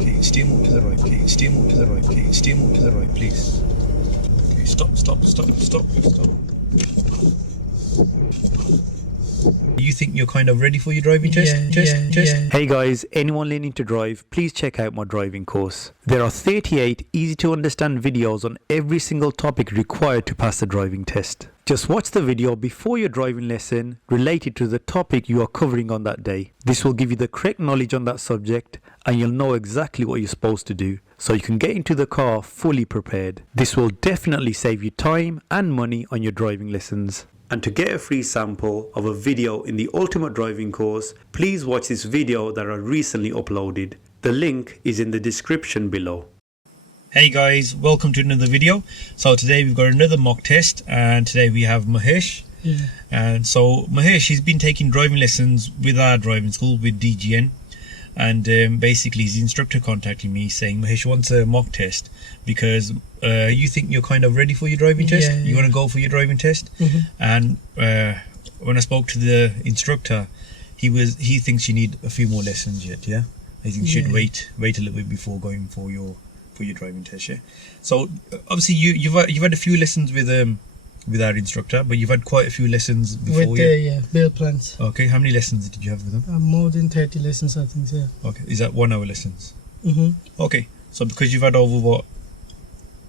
Okay, steer more to the right. Okay, steer more to the right. Okay, steer more to the right, please. Okay, stop. You think you're kind of ready for your driving test? Hey guys, anyone learning to drive, please check out my driving course. There are 38 easy to understand videos on every single topic required to pass the driving test. Just watch the video before your driving lesson related to the topic you are covering on that day. This will give you the correct knowledge on that subject and you'll know exactly what you're supposed to do, so you can get into the car fully prepared. This will definitely save you time and money on your driving lessons. And to get a free sample of a video in the Ultimate Driving course, please watch this video that I recently uploaded. The link is in the description below. Hey guys, welcome to another video. So today we've got another mock test and today we have Mahesh. Yeah. And so Mahesh, he's been taking driving lessons with our driving school with DGN. And basically his instructor contacted me saying Mahesh wants a mock test because you think you're kind of ready for your driving test. You want to go for your driving test. And when I spoke to the instructor, he thinks you need a few more lessons yet. I think you should wait a little bit before going for your driving test. So obviously you've had a few lessons with our instructor, but you've had quite a few lessons before. With bill plans. Okay, how many lessons did you have with them? More than 30 lessons, I think. Okay, is that 1 hour lessons? Okay, so because you've had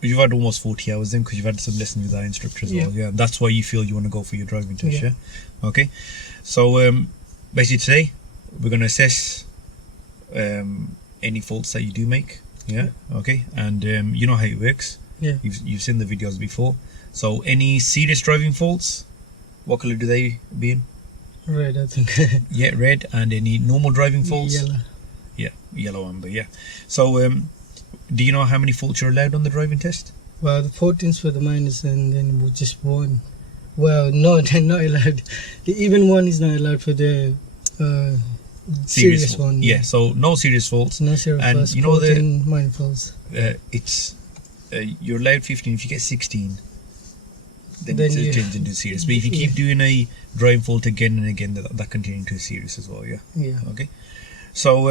you've had almost 40 hours then, because you've had some lessons with our instructor as well. Yeah, that's why you feel you want to go for your driving test. Okay, so basically today we're going to assess any faults that you do make. Okay, and you know how it works. You've seen the videos before. So any serious driving faults, what colour do they be in? Red, I think. Red. And any normal driving faults? Yellow. Yellow, amber. So do you know how many faults you're allowed on the driving test? Well, the 14's for the minors and then just one. Well, no, they're not allowed. Even one is not allowed for the serious one. So no serious faults. No serious and faults. You know the minor faults. It's you're allowed 15. If you get 16, then it's changed into serious. But if you keep doing a driving fault again and again, that can turn into a serious as well. Okay. So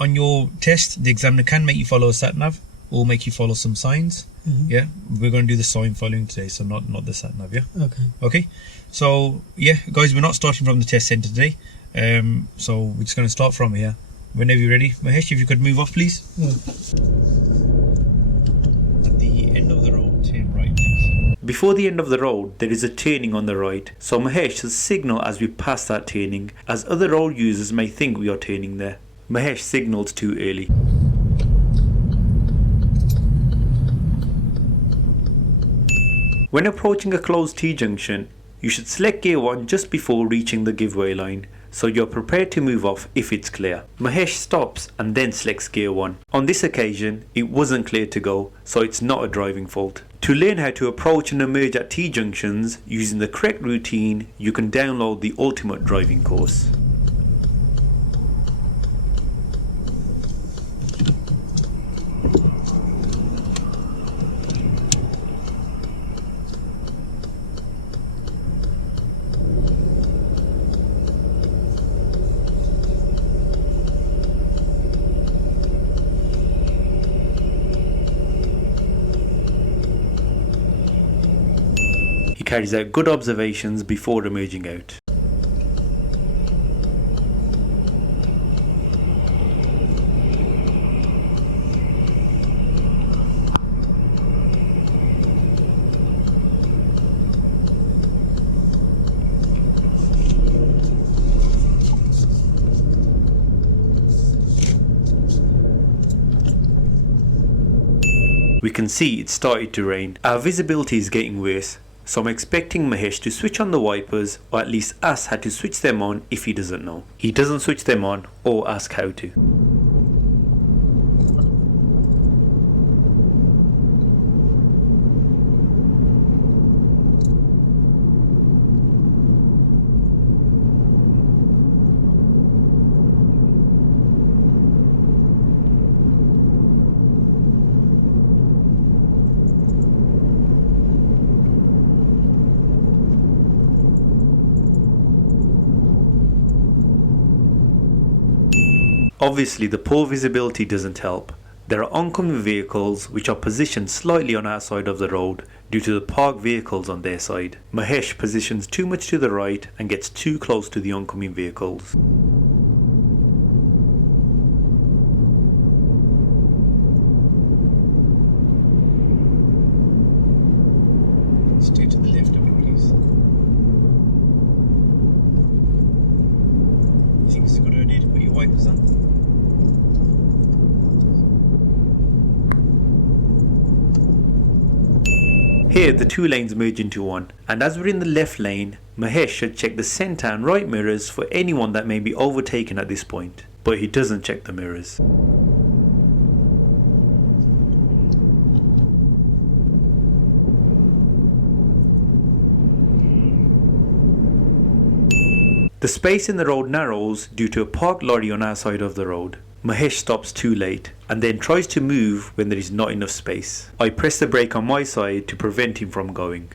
on your test, the examiner can make you follow a sat nav or make you follow some signs. We're going to do the sign following today, so not the sat nav. Okay. So guys, we're not starting from the test center today. So we're just going to start from here. Whenever you're ready, Mahesh, if you could move off, please. At the end of the road, turn right, please. Before the end of the road, there is a turning on the right. So Mahesh should signal as we pass that turning, as other road users may think we are turning there. Mahesh signals too early. When approaching a closed T-junction, you should select gear 1 just before reaching the giveaway line, so you're prepared to move off if it's clear. Mahesh stops and then selects gear 1. On this occasion, it wasn't clear to go, so it's not a driving fault. To learn how to approach and emerge at T-junctions using the correct routine, you can download the Ultimate Driving course. He carries out good observations before emerging out. We can see it started to rain. Our visibility is getting worse, so I'm expecting Mahesh to switch on the wipers, or at least ask how to switch them on if he doesn't know. He doesn't switch them on or ask how to. Obviously the poor visibility doesn't help. There are oncoming vehicles which are positioned slightly on our side of the road due to the parked vehicles on their side. Mahesh positions too much to the right and gets too close to the oncoming vehicles. Stay to the left a bit, please. You think it's a good idea to put your wipers on? Here the two lanes merge into one, and as we're in the left lane, Mahesh should check the centre and right mirrors for anyone that may be overtaken at this point, but he doesn't check the mirrors. The space in the road narrows due to a parked lorry on our side of the road. Mahesh stops too late and then tries to move when there is not enough space. I press the brake on my side to prevent him from going.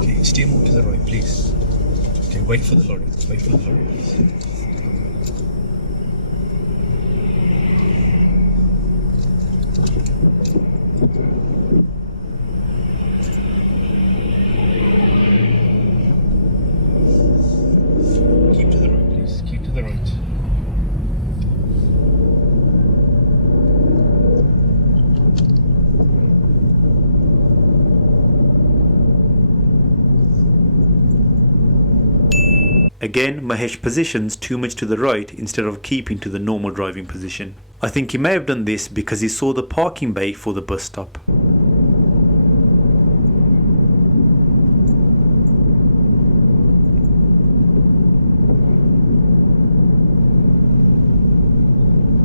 Okay, steer more to the right, please. Okay, wait for the lorry. Wait for the lorry, please. Keep to the right, please. Keep to the right. Again, Mahesh positions too much to the right instead of keeping to the normal driving position. I think he may have done this because he saw the parking bay for the bus stop.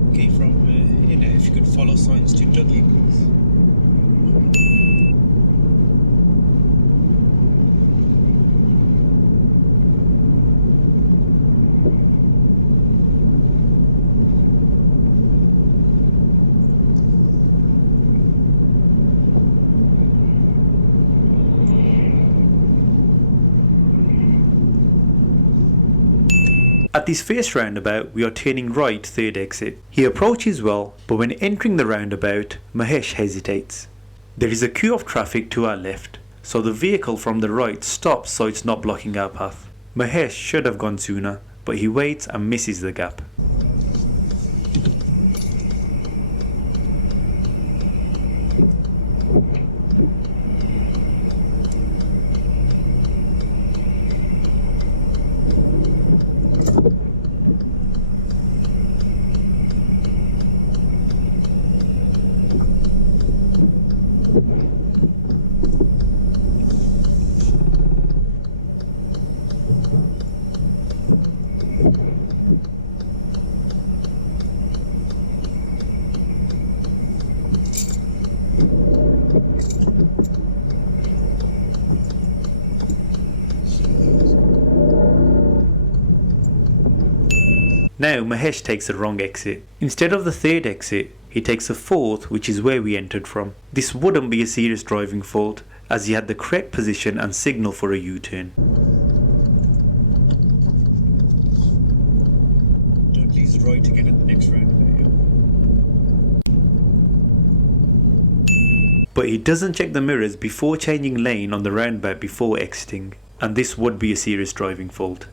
Okay, from here now, if you could follow signs to Dudley, please. At this first roundabout, we are turning right third exit. He approaches well, but when entering the roundabout, Mahesh hesitates. There is a queue of traffic to our left, so the vehicle from the right stops so it's not blocking our path. Mahesh should have gone sooner, but he waits and misses the gap. Now Mahesh takes the wrong exit. Instead of the third exit, he takes the fourth, which is where we entered from. This wouldn't be a serious driving fault, as he had the correct position and signal for a U-turn. Dudley's right again at the next roundabout, yeah. But he doesn't check the mirrors before changing lane on the roundabout before exiting, and this would be a serious driving fault.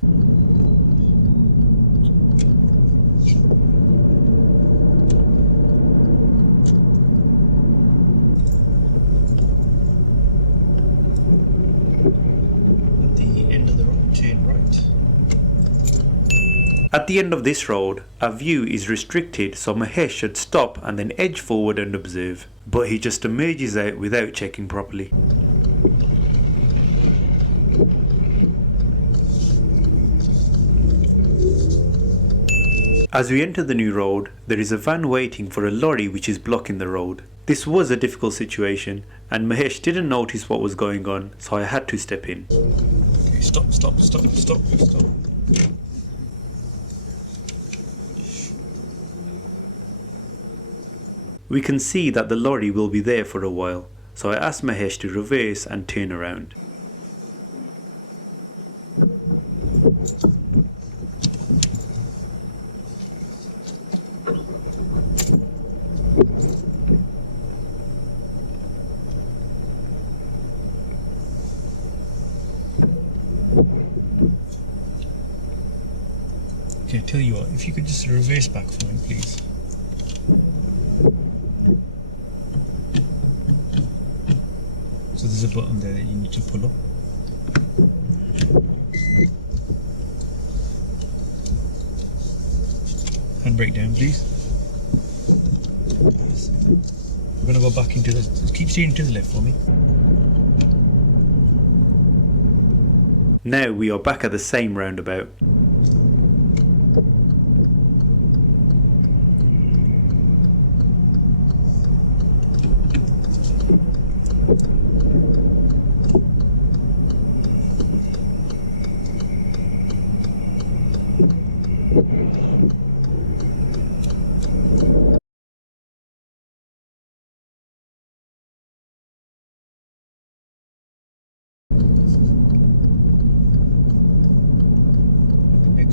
At the end of this road, our view is restricted, so Mahesh should stop and then edge forward and observe, but he just emerges out without checking properly. As we enter the new road, there is a van waiting for a lorry which is blocking the road. This was a difficult situation, and Mahesh didn't notice what was going on, so I had to step in. Okay, stop. We can see that the lorry will be there for a while, so I asked Mahesh to reverse and turn around. Okay, tell you what, if you could just reverse back for me, please. So there's a button there that you need to pull up. Handbrake down, please. We're going to go back into the... Keep steering to the left for me. Now we are back at the same roundabout.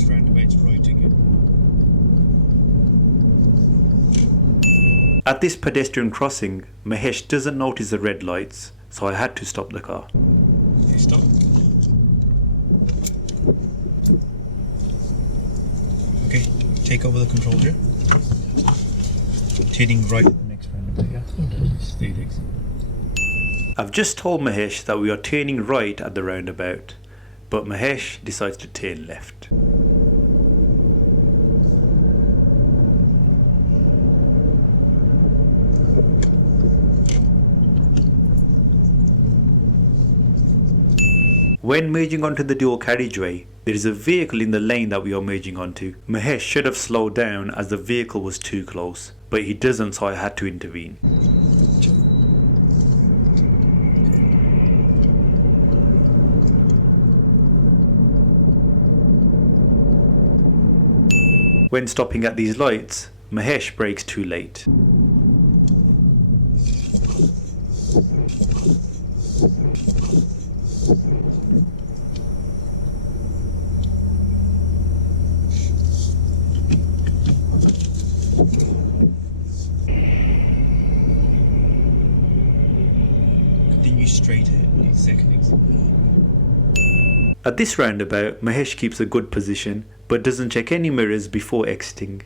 Roundabout's right again. At this pedestrian crossing, Mahesh doesn't notice the red lights, so I had to stop the car. Okay, stop. Okay, take over the control here. Turning right at the next roundabout, yeah? Stay exit. I've just told Mahesh that we are turning right at the roundabout, but Mahesh decides to turn left. When merging onto the dual carriageway, there is a vehicle in the lane that we are merging onto. Mahesh should have slowed down as the vehicle was too close, but he doesn't, so I had to intervene. When stopping at these lights, Mahesh brakes too late. Continue straight ahead, please. Second exit. At this roundabout, Mahesh keeps a good position, but doesn't check any mirrors before exiting.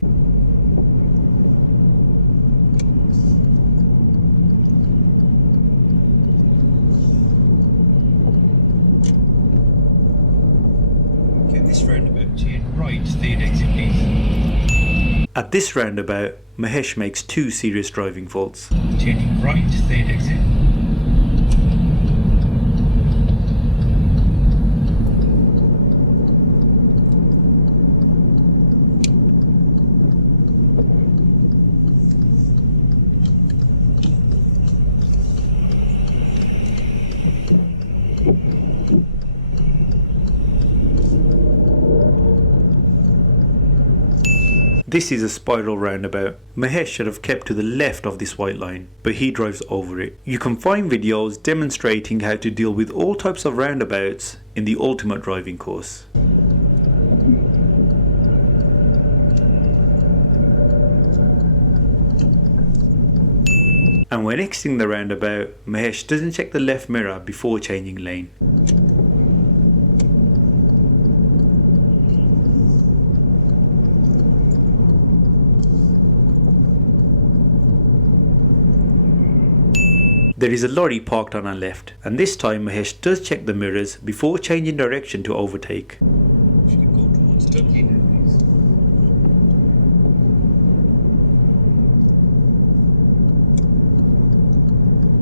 Okay, this roundabout, turn right, third exit, please. At this roundabout, Mahesh makes two serious driving faults. Turning right, third exit. This is a spiral roundabout. Mahesh should have kept to the left of this white line, but he drives over it. You can find videos demonstrating how to deal with all types of roundabouts in the ultimate driving course. And when exiting the roundabout, Mahesh doesn't check the left mirror before changing lane. There is a lorry parked on our left, and this time Mahesh does check the mirrors before changing direction to overtake. If you could go towards Dudley now, please.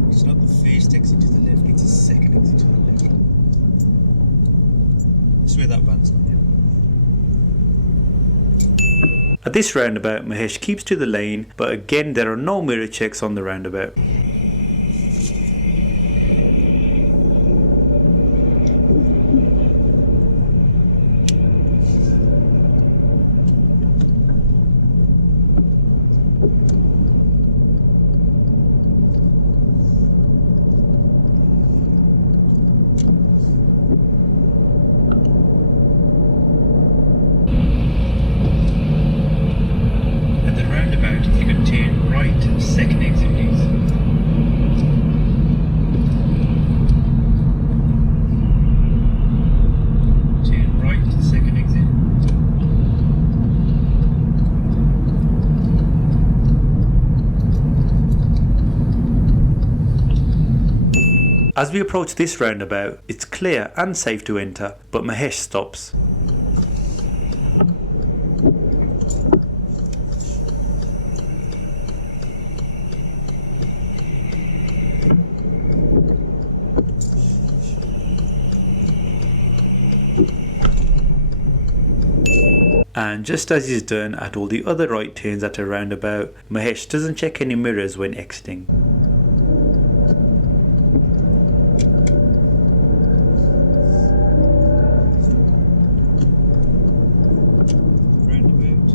It's not the first exit to the left, it's the second exit to the left. That's where that van's gone, yeah? At this roundabout, Mahesh keeps to the lane, but again there are no mirror checks on the roundabout. As we approach this roundabout, it's clear and safe to enter, but Mahesh stops. And just as he's done at all the other right turns at a roundabout, Mahesh doesn't check any mirrors when exiting. Roundabout,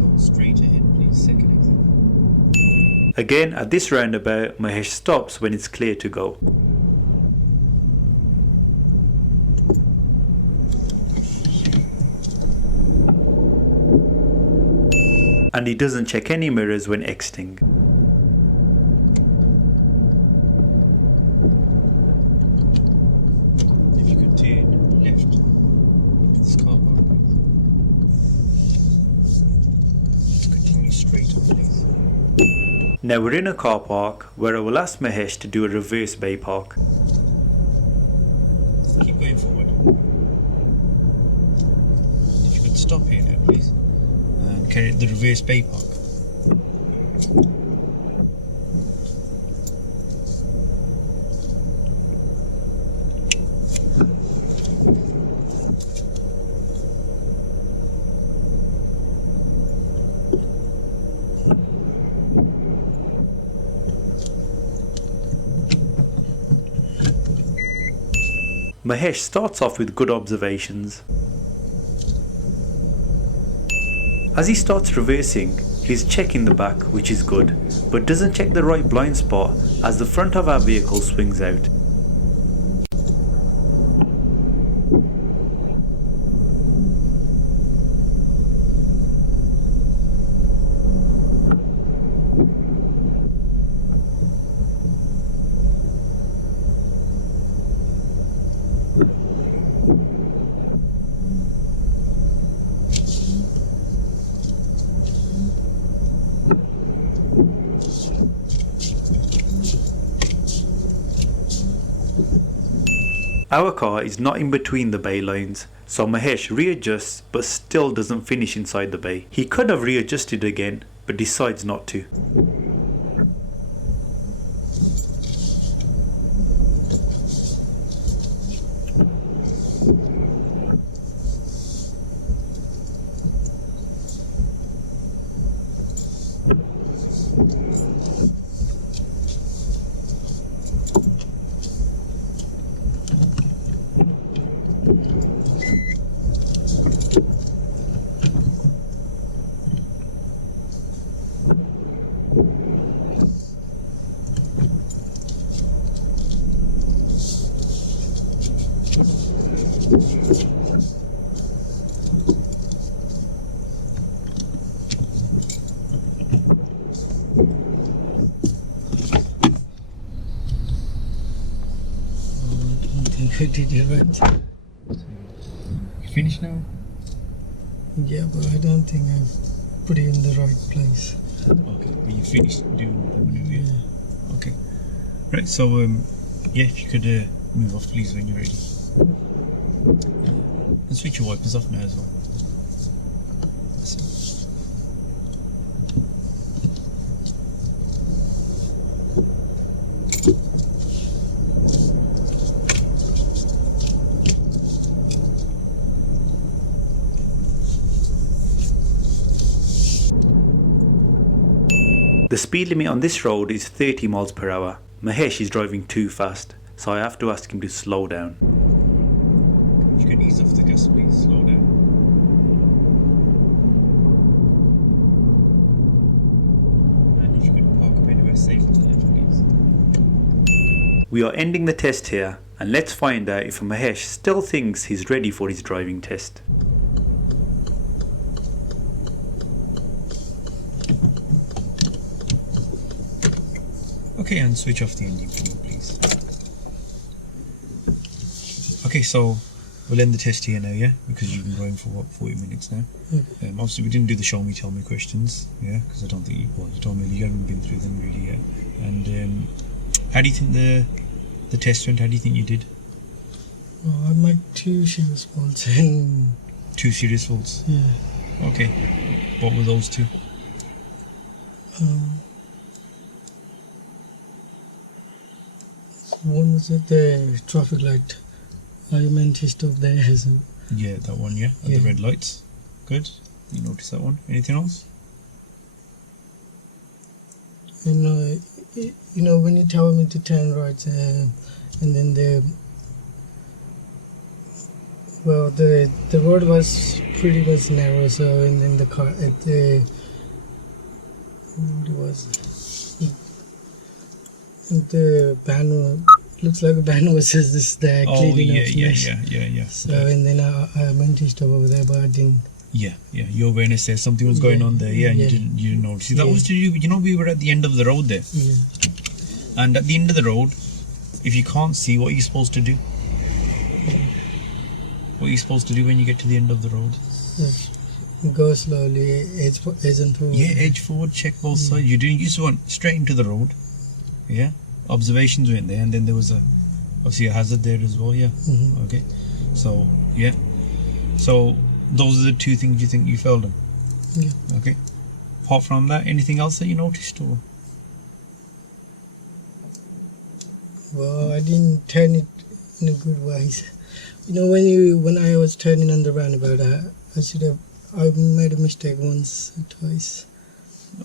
go straight ahead please, second exit. Again, at this roundabout, Mahesh stops when it's clear to go. And he doesn't check any mirrors when exiting. If you could turn left into this car park please. Continue straight on please. Now we're in a car park where I will ask Mahesh to do a reverse bay park. Keep going forward. If you could stop here now please. And carry the reverse bay park. Mahesh starts off with good observations. As he starts reversing, he's checking the back, which is good, but doesn't check the right blind spot as the front of our vehicle swings out. Our car is not in between the bay lines, so Mahesh readjusts but still doesn't finish inside the bay. He could have readjusted again, but decides not to. I did it right. You finished now? Yeah, but I don't think I've put it in the right place. Okay, but you finished doing the maneuver? Yeah. Okay. Right, so yeah, if you could move off please when you're ready. And switch your wipers off now as well. That's it. The speed limit on this road is 30 miles per hour. Mahesh is driving too fast, so I have to ask him to slow down. If you could ease off the gas please, slow down. And if you could park up anywhere safe on the left please. We are ending the test here, and let's find out if Mahesh still thinks he's ready for his driving test. Okay, and switch off the engine for me, please. Okay, so we'll end the test here now, yeah? Because you've been going for what, 40 minutes now. Obviously, we didn't do the show me, tell me questions, yeah? Because I don't think you told me you haven't been through them really yet. And how do you think the the test went? How do you think you did? Oh, I made 2 serious faults and 2 serious faults? yeah. Okay. What were those 2? One was at the traffic light. I meant to stop there. So, Yeah, that one, yeah. At Yeah. the red lights. Good. You noticed that one. Anything else? you know, when you tell me to turn right, and then the road was pretty much narrow, so and then the car at the what it was, the ban looks like a ban was just there cleaning up mess. Yeah. So and then I meant to stop over there, but I didn't. Yeah. Your awareness says something was going on there, and you didn't notice. See, that was to do. You know, we were at the end of the road there, and at the end of the road, if you can't see, what are you supposed to do? What are you supposed to do when you get to the end of the road? Just go slowly, edge and forward. Yeah, edge forward, check both sides. You didn't. You just went straight into the road. Yeah, observations went there, and then there was obviously a hazard there as well. Yeah. Mm-hmm. Okay. So yeah. So those are the 2 things you think you failed on. Yeah. Okay. Apart from that, anything else that you noticed, or? Well, I didn't turn it in a good way. You know, when I was turning on the roundabout, I made a mistake once or twice.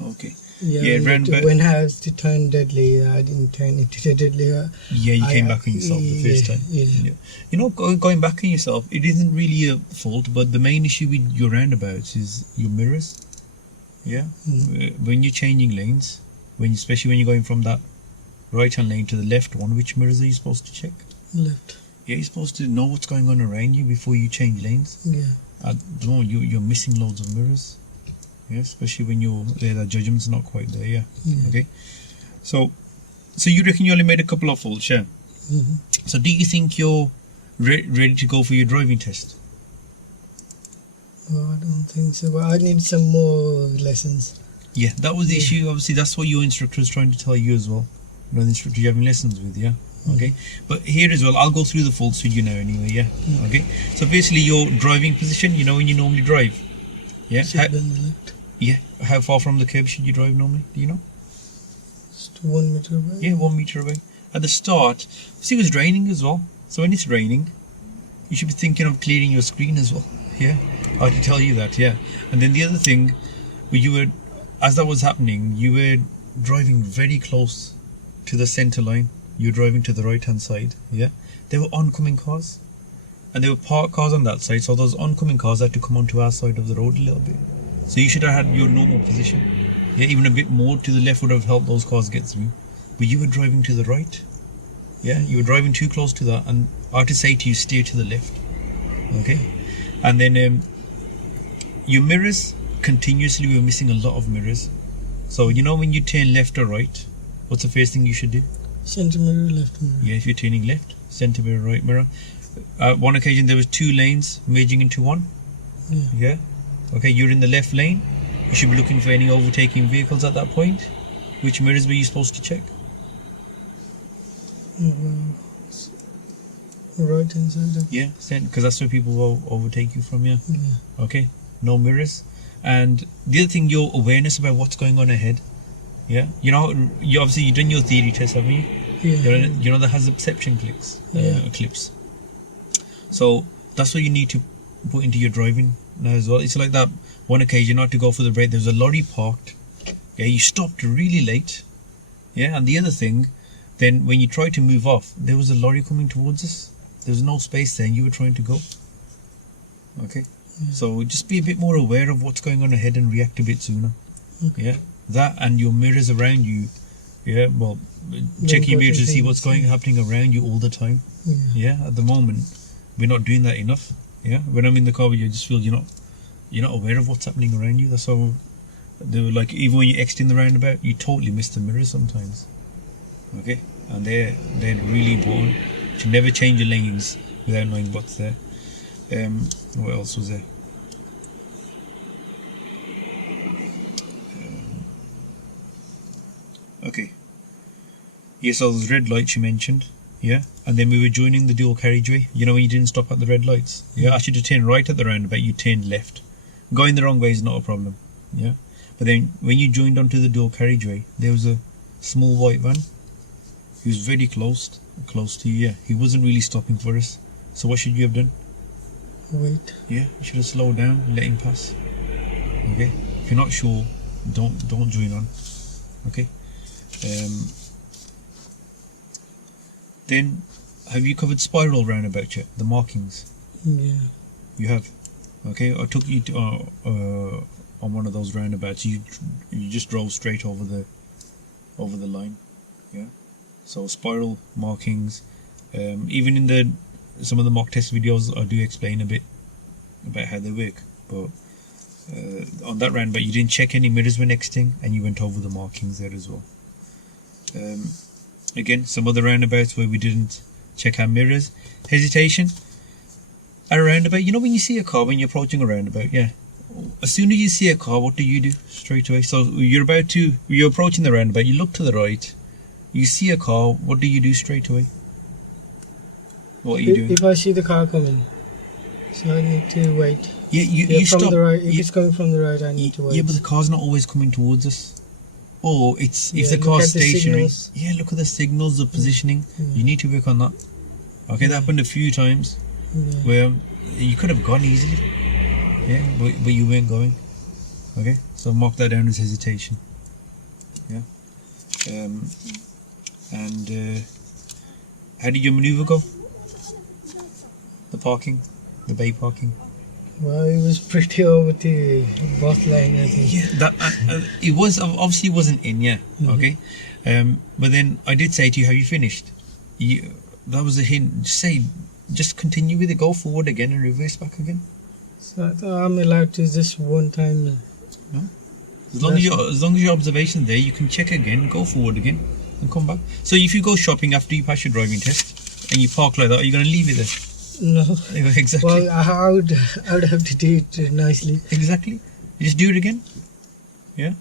Okay. Yeah, roundabout. When I was to turn deadly, I didn't turn it to deadly. Yeah, you came back on yourself the first time. Yeah. You know, going back on yourself, it isn't really a fault, but the main issue with your roundabouts is your mirrors. Yeah. When you're changing lanes, especially when you're going from that right-hand lane to the left one, which mirrors are you supposed to check? Left. Yeah, you're supposed to know what's going on around you before you change lanes. Yeah. At the moment, you're missing loads of mirrors. Yeah, especially when the judgment's not quite there. Yeah. Okay. So you reckon you only made a couple of faults, yeah? Mm-hmm. So do you think you're ready to go for your driving test? Well, I don't think so. But I need some more lessons. Yeah, that was the issue. Obviously, that's what your instructor is trying to tell you as well. You know, the instructor you're having lessons with, yeah? Okay. But here as well, I'll go through the faults with you now anyway, yeah? Okay. So basically, your driving position, you know, when you normally drive, yeah? Should be on the left. Yeah. How far from the curb should you drive normally? Do you know? Just 1 meter away. Yeah, 1 meter away. At the start, see, it was raining as well. So when it's raining, you should be thinking of clearing your screen as well. Yeah. I had to tell you that, yeah. And then the other thing, as that was happening, you were driving very close to the centre line. You were driving to the right hand side, yeah. There were oncoming cars, and there were parked cars on that side, so those oncoming cars had to come onto our side of the road a little bit. So you should have had your normal position. Yeah, even a bit more to the left would have helped those cars get through. But you were driving to the right. Yeah, you were driving too close to that, and I had to say to you, steer to the left. Okay. And then your mirrors, continuously we were missing a lot of mirrors. So you know when you turn left or right, what's the first thing you should do? Centre mirror, left mirror. Yeah, if you're turning left, centre mirror, right mirror. One occasion there was 2 lanes merging into one. Yeah. Okay, you're in the left lane. You should be looking for any overtaking vehicles at that point. Which mirrors were you supposed to check? Right hand side. Yeah, because that's where people will overtake you from. Yeah. Okay, no mirrors. And the other thing, your awareness about what's going on ahead. Yeah, you know, you've done your theory test, haven't you? Yeah. You know that has the perception clips. So that's what you need to put into your driving now as well. It's like that one occasion, not to go for the break, there was a lorry parked. Yeah, you stopped really late. Yeah, and the other thing, then when you tried to move off, there was a lorry coming towards us. There was no space there, and you were trying to go. Okay, so just be a bit more aware of what's going on ahead and react a bit sooner. Okay. Yeah, that and your mirrors around you. Yeah, well, check your mirrors to see what's happening around you all the time. Yeah, at the moment, we're not doing that enough. Yeah, when I'm in the car, you just feel you're not aware of what's happening around you. That's how they were like. Even when you exit in the roundabout, you totally miss the mirrors sometimes. Okay, and they're really important. You should never change your lanes without knowing what's there. What else was there? Okay. Yeah, so those red lights you mentioned. yeah, and then we were joining the dual carriageway. You know when you didn't stop at the red lights? Yeah, I should have turned right at the roundabout, you turned left. Going the wrong way is not a problem, yeah. But then when you joined onto the dual carriageway, there was a small white van. He was very close to you, yeah. He wasn't really stopping for us. So what should you have done? Wait. Yeah, you should have slowed down, let him pass. Okay? If you're not sure, don't join on. Okay? Then, have you covered spiral roundabout yet? The markings? Yeah. You have? Okay, I took you to, on one of those roundabouts. You just drove straight over the line. Yeah? So spiral markings. Even in some of the mock test videos, I do explain a bit about how they work. But on that roundabout, you didn't check any mirrors when exiting, and you went over the markings there as well. Again, some other roundabouts where we didn't check our mirrors. Hesitation at a roundabout. You know when you see a car when you're approaching a roundabout, yeah. As soon as you see a car, what do you do straight away? So you're approaching the roundabout. You look to the right. You see a car. What do you do straight away? What are you doing? If I see the car coming, so I need to wait. Yeah, you from stop. The right, if it's coming from the right, I need to wait. Yeah, but the car's not always coming towards us. Or if the look car's at the stationary. signals. Yeah, look at the signals, the positioning. You need to work on that. Okay, that happened a few times where you could have gone easily. Yeah, but you weren't going. Okay, so mark that down as hesitation. Yeah. And how did your maneuver go? The parking, the bay parking. Well, it was pretty over the both line, I think. Yeah, that it was obviously wasn't in. Yeah, okay. But then I did say to you, "Have you finished?" That was a hint. Just continue with it. Go forward again and reverse back again. So I thought I'm allowed to just one time. No? As long as your observation there, you can check again, go forward again, and come back. So if you go shopping after you pass your driving test and you park like that, are you going to leave it there? No. Exactly. Well, I would have to do it nicely. Exactly. You just do it again. Yeah.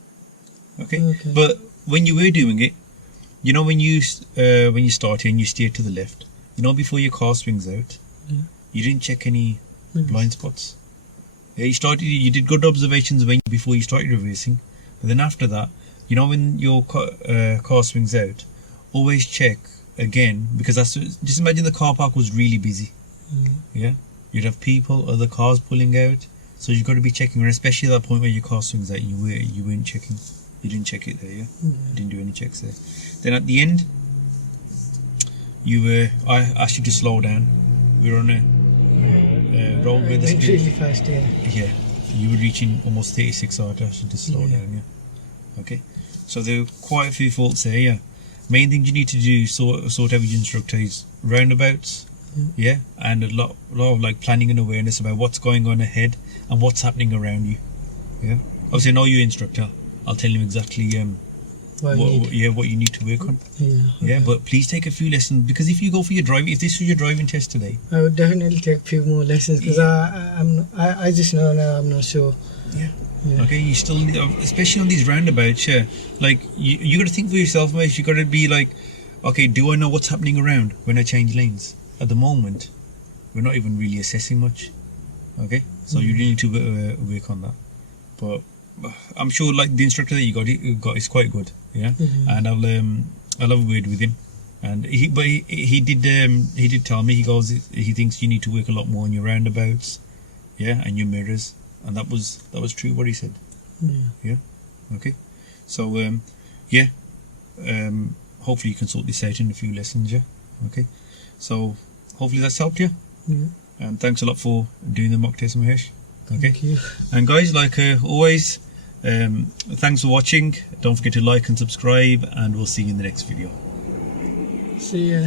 Okay. But when you were doing it, you know when you started and you steer to the left, you know before your car swings out, you didn't check any blind spots. Yeah, you did good observations before you started reversing, but then after that, you know when your car swings out, always check again, because just imagine the car park was really busy. Yeah, you'd have people, other cars pulling out, so you've got to be checking, especially at that point where your car swings out. You weren't checking. You didn't check it there. You didn't do any checks there. Then at the end, I asked you to slow down. We were on a road where the speed really fast. Yeah, you were reaching almost 36, so I asked you to slow down. Yeah. Okay. So there were quite a few faults there. Yeah. Main thing you need to do sort out with your instructor is roundabouts. Yeah, and a lot of like planning and awareness about what's going on ahead and what's happening around you. Yeah, obviously I know your instructor. I'll tell him exactly what you need to work on. Yeah, but please take a few lessons, because if you go for your driving, if this was your driving test today, I would definitely take a few more lessons, because I just know now I'm not sure. Yeah. Okay, you still need, especially on these roundabouts. Yeah, like you got to think for yourself, Mahesh. You got to be like, okay, do I know what's happening around when I change lanes? At the moment, we're not even really assessing much. Okay, so you really need to work on that. But I'm sure, like, the instructor that you got is quite good. Yeah, and I'll have a word with him. And he did tell me, he thinks you need to work a lot more on your roundabouts, yeah, and your mirrors, and that was true what he said. Yeah. Okay. So hopefully you can sort this out in a few lessons. Yeah. Okay. So hopefully that's helped you. And thanks a lot for doing the mock test, Mahesh. Okay. Thank you. And guys, like always, thanks for watching. Don't forget to like and subscribe, and we'll see you in the next video. See ya.